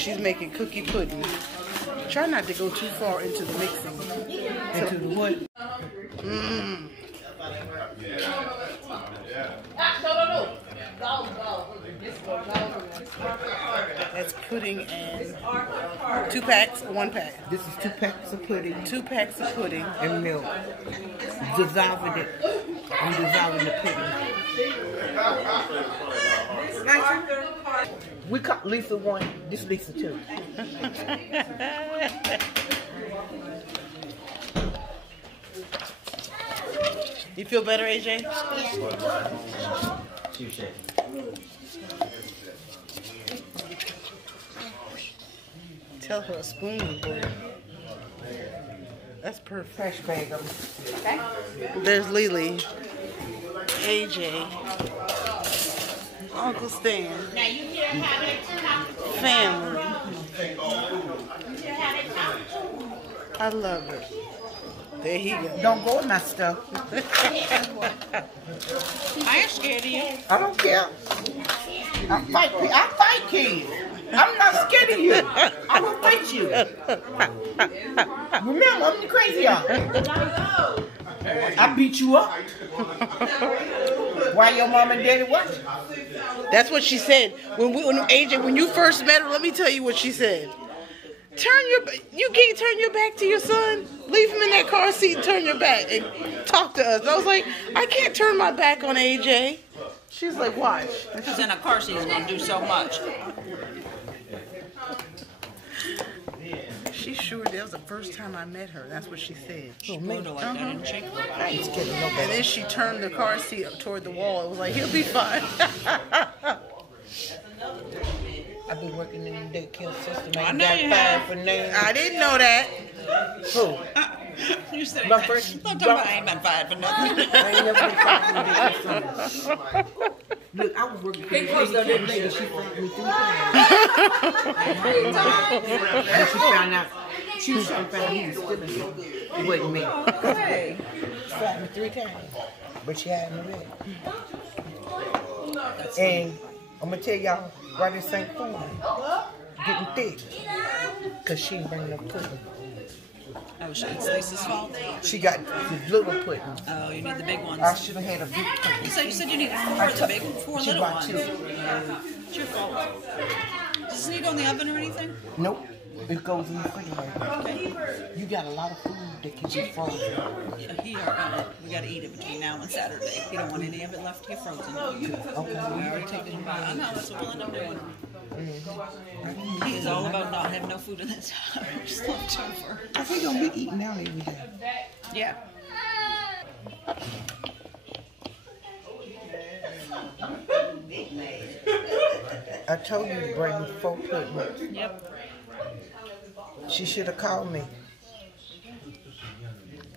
she's making cookie pudding. Try not to go too far into the mixing. Into the what? That's pudding and 2 packs or 1 pack. This is 2 packs of pudding. 2 packs of pudding and milk. Dissolving it. I'm dissolving the pudding. We caught Lisa 1. This Lisa 2. You feel better, AJ? Tell her a spoon will work. That's perfect. Fresh bag of them. There's Lily, AJ, Uncle Stan, family. I love it. There he goes. Don't go with my stuff. I ain't scared of you. I don't care. I fight kids. I'm not scared of you. I'm gonna fight you. Remember, I'm the crazy y'all. I beat you up. Why your mom and daddy watch? That's what she said. When AJ, when you first met her, let me tell you what she said. You can't turn your back to your son. Leave him in that car seat and turn your back and talk to us. I was like, I can't turn my back on AJ. She's like, watch. Because in a car seat is going to do so much. She's sure that was the first time I met her. That's what she said. She moved her like that and shake her. I ain't scared of nobody. And then she turned the car seat up toward the wall. It was like, he'll be fine. I've been working in the daycare system. I know you have. For names. I didn't know that. Who? You said My first. don't talk about I ain't been fired for nothing. I ain't never been fired from the daycare system. Look, I was working for the daycare lady. She fired me 3 times. And she found out. She was trying to find out he was still in it. It wasn't me. Hey. She fired me 3 times. But she had me ready. And I'm going to tell y'all why this ain't fun. Getting thick. Because she ain't bringing no pudding. Oh, it's Lisa's fault? She got the little pudding. Oh, you need the big ones. I should have had a big pudding. So you said you need 4 of the big ones, 4 little ones. She bought 2. It's your fault. Does it need on the oven or anything? Nope. It goes in the refrigerator. Okay. You got a lot of food that can be frozen. Yeah, we got to eat it between now and Saturday. You don't want any of it left to get frozen. Okay. We already take it in by. I know, that's what we'll end up doing. He is all about not having no food in this house left over. I think I'm be eating out every day. Yeah. I told you to bring 4 pudding. Yep. She should have called me.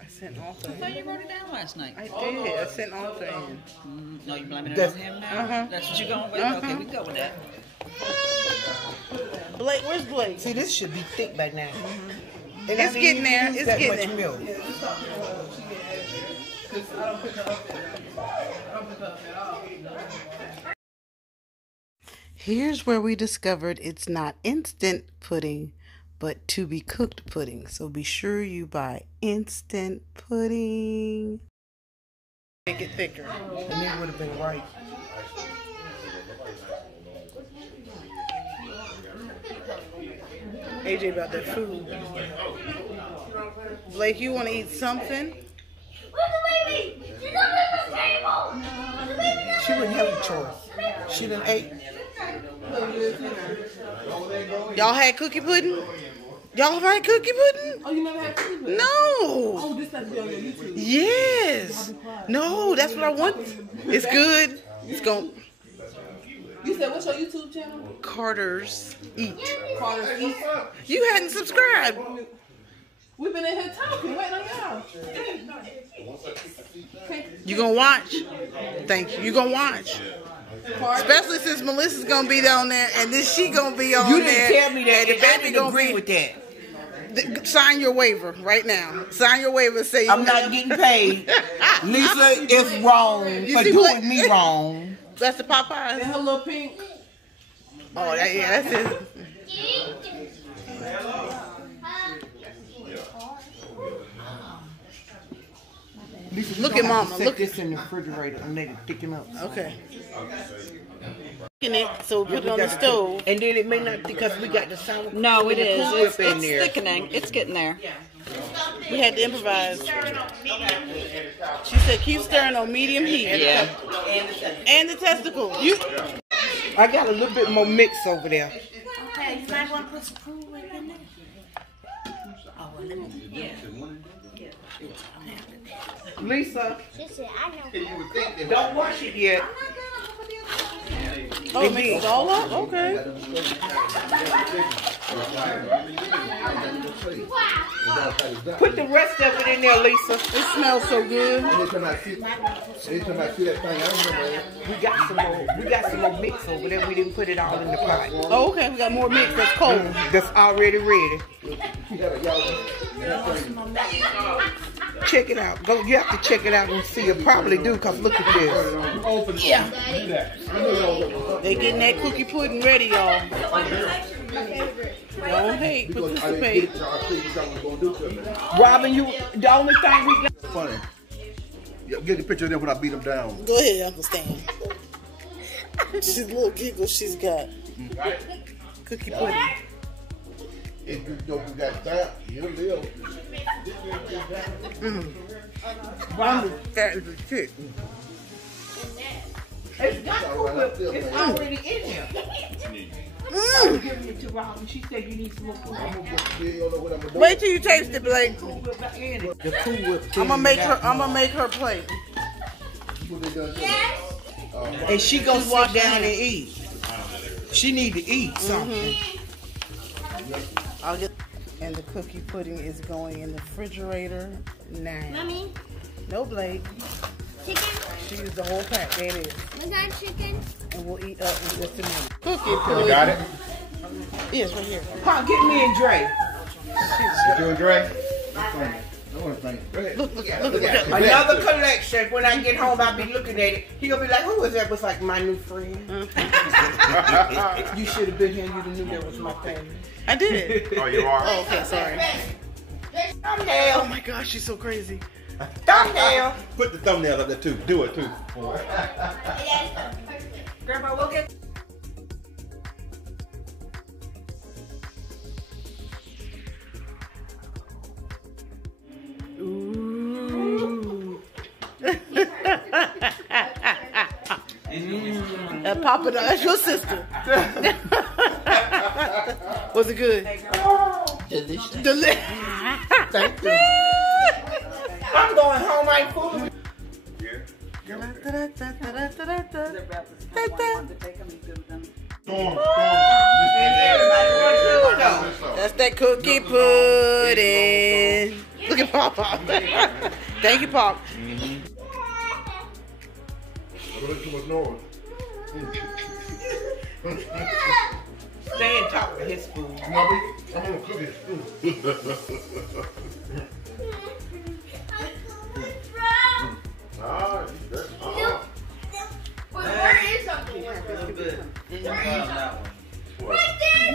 I sent Arthur I thought you wrote it down last night. I did. I sent Arthur in. No, you're blaming it on him now? That's what you're going with? Okay, we can go with that. Blake, where's Blake? See, this should be thick by now. And It's getting there. It's that getting much there. milk. Here's where we discovered it's not instant pudding, but to be cooked pudding. So be sure you buy instant pudding. Make it thicker. And it would have been right. AJ about that food. Blake, you want to eat something? Where's the baby? She's under the table. She wouldn't have a choice. She done ate. Y'all had cookie pudding? Y'all have had cookie pudding? Oh, you never had cookie pudding? No. Oh, this has to be on your YouTube. Yes. No, that's what I want. It's good. It's going. You said, what's your YouTube channel? Carter's Eat. Carter's Eat. You hadn't subscribed. We've been in here talking, waiting on y'all. You gonna watch? Thank you. You gonna watch? Especially since Melissa's gonna be down there, and then she gonna be on You there. didn't tell me that, and the and I baby didn't gonna agree be with that. Sign your waiver right now. Sign your waiver. Say I'm not getting paid. Lisa is wrong for see doing what- me wrong. That's the Popeyes. And her little pink. Oh, yeah, that's it. Look at Mama. Set Look. this in the refrigerator and let it thicken up. Okay. It, so we put it on the stove. And then it may not because we got the sour. No, it is. It's in there. thickening. It's getting there. We had to improvise. She said keep stirring on medium heat. Yeah. And the testicle. You. I got a little bit more mix over there. Okay, you might want to put some Cool Whip in there. Oh, well, let me. Yeah. Lisa, She said, I know. don't wash it yet. Oh, it mixes all up? Okay. Put the rest of it in there, Lisa. It smells so good. We got some more mix over there. We didn't put it all in the pot. Oh, okay. We got more mix that's cold. That's already ready. Check it out. Go. You have to check it out and see. You probably do, because look at this. Yeah. They getting that cookie pudding ready, y'all. Don't hate, participate. Robin, the only thing we got. Funny. Yeah, get the picture of them when I beat them down. Go ahead, Uncle Stan. She's a little giggle she's got. Cookie pudding. If you know you got that, you'll live. Robin, that is a trick. It's got Cool Whip. It's already in there. I'm giving it to Robin. She said you need some more Cool Whip. Wait till you taste it, Blake. Cool Whip back in it. The Cool Whip. I'm gonna make her plate. And she gonna sit down and eat. She need to eat something. I'll get. And the cookie pudding is going in the refrigerator now. Mommy, No, Blake. chicken? She used the whole pack. There it is. Was that chicken? And we'll eat up in just a minute. Cookie pudding. You got it? Yes, right here. Pop, get me and Dre. You doing Dre? Look at that. Another collection. When I get home, I'll be looking at it. He gonna be like, "Who is that?" Was like my new friend. You should have been here. You'd have knew that was my family. I did. Oh, you are? Oh, okay, sorry. Oh Thumbnail. my gosh, she's so crazy. Thumbnail. Put the thumbnail up there too. Do it too. Grandma, we'll get. Ooh. Papa, that's your sister. Was it good? Delicious. Thank you. I'm going home. I ain't food. That's that cookie pudding. Look at Papa. Thank you, Pop. Stay and talk to his food. I'm gonna cook it. Where is something? Right there.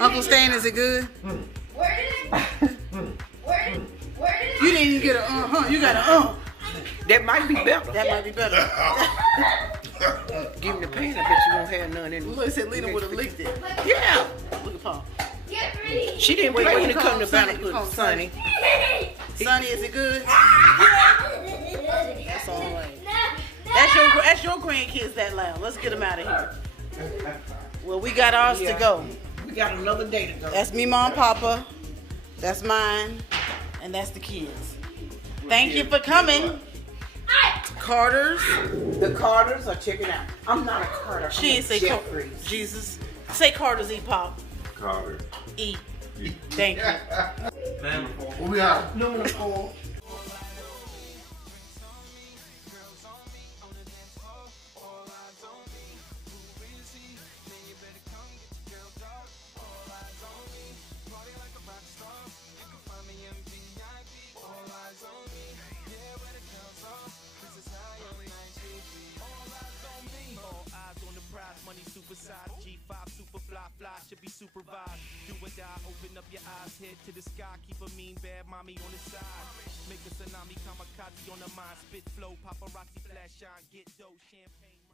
Uncle Stan, is it good? Where did it? Where did it? You didn't even get a huh? You got a That might be better. That might be better. Give me the pan. I bet you won't have none in it. Look, said Lena would have licked it. Yeah. Look at Paul. Get ready. She didn't Wait, play what when you it call come to him? Sonny? Bannock Sonny. Sonny, is it good? That's all right. That's your grandkids that loud. Let's get them out of here. Well, we got ours to go. We got another day to go. That's me, Mom, Papa. That's mine. And that's the kids. Thank you for coming. Carter's. The Carters are checking out. I'm not a Carter. She ain't say Jeffries. Jesus. Say Carter's eat pop. Carter. Eat. Thank you. Where we out? Aluminum foil. Money super size, G5 super fly, fly, be supervised. Do or die, open up your eyes, head to the sky. Keep a mean bad mommy on the side. Make a tsunami, kamikaze on the mind. Spit flow, paparazzi, flash shine, get dough, champagne.